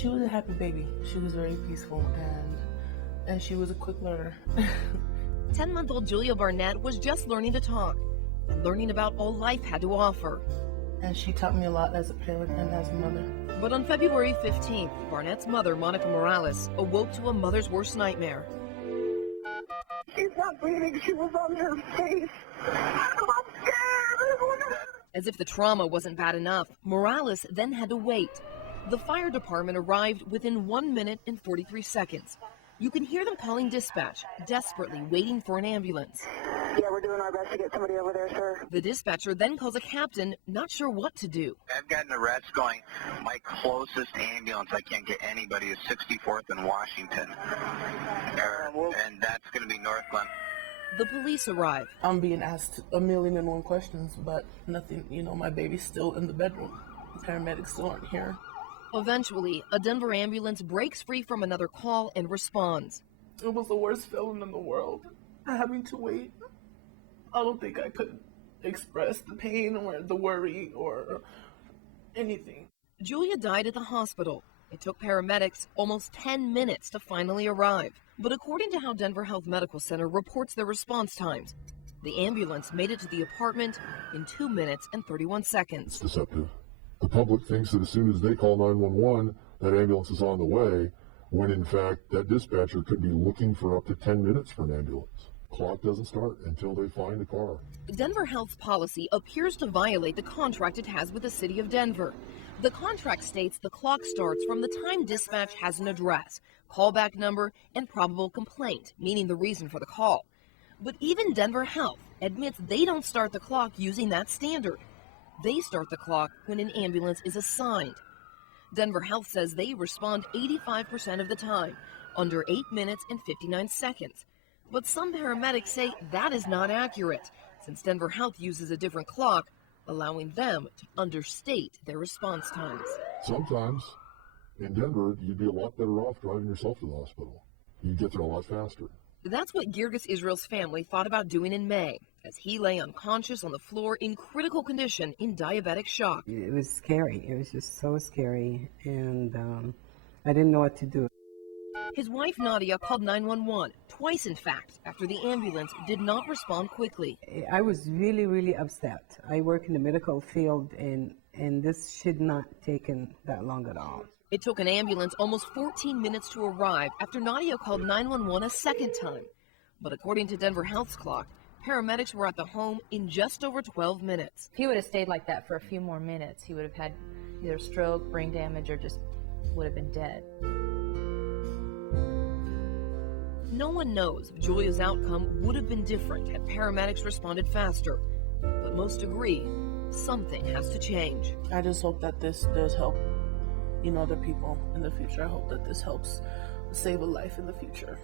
She was a happy baby. She was very peaceful, and she was a quick learner. 10-month-old Julia Barnett was just learning to talk and learning about all life had to offer. And she taught me a lot as a parent and as a mother. But on February 15th, Barnett's mother, Monica Morales, awoke to a mother's worst nightmare. She's not breathing. She was on her face. I'm scared. As if the trauma wasn't bad enough, Morales then had to wait. The fire department arrived within 1 minute and 43 seconds. You can hear them calling dispatch, desperately waiting for an ambulance. Yeah, we're doing our best to get somebody over there, sir. The dispatcher then calls a captain, not sure what to do. I've got an arrest going. My closest ambulance, I can't get anybody, is 64th and Washington. And that's going to be Northland. The police arrive. I'm being asked 1,000,001 questions, but nothing, my baby's still in the bedroom. The paramedics still aren't here. Eventually, a Denver ambulance breaks free from another call and responds. It was the worst feeling in the world, having to wait. I don't think I could express the pain or the worry or anything. Julia died at the hospital. It took paramedics almost 10 minutes to finally arrive. But according to how Denver Health Medical Center reports their response times, the ambulance made it to the apartment in 2 minutes and 31 seconds. It's deceptive. The public thinks that as soon as they call 911, that ambulance is on the way, when in fact that dispatcher could be looking for up to 10 minutes for an ambulance. Clock doesn't start until they find a car. Denver Health's policy appears to violate the contract it has with the city of Denver. The contract states the clock starts from the time dispatch has an address, callback number, and probable complaint, meaning the reason for the call. But even Denver Health admits they don't start the clock using that standard. They start the clock when an ambulance is assigned. Denver Health says they respond 85% of the time, under 8 minutes and 59 seconds. But some paramedics say that is not accurate, since Denver Health uses a different clock, allowing them to understate their response times. Sometimes, in Denver, you'd be a lot better off driving yourself to the hospital. You'd get there a lot faster. That's what Girgis Israel's family thought about doing in May, as he lay unconscious on the floor in critical condition in diabetic shock. It was scary. It was just so scary, and I didn't know what to do. His wife Nadia called 911, twice in fact, after the ambulance did not respond quickly. I was really, really upset. I work in the medical field, and this should not have taken that long at all. It took an ambulance almost 14 minutes to arrive after Nadia called 911 a second time. But according to Denver Health's clock, paramedics were at the home in just over 12 minutes. If he would have stayed like that for a few more minutes, he would have had either stroke, brain damage, or just would have been dead. No one knows if Julia's outcome would have been different had paramedics responded faster. But most agree something has to change. I just hope that this does help, other people in the future. I hope that this helps save a life in the future.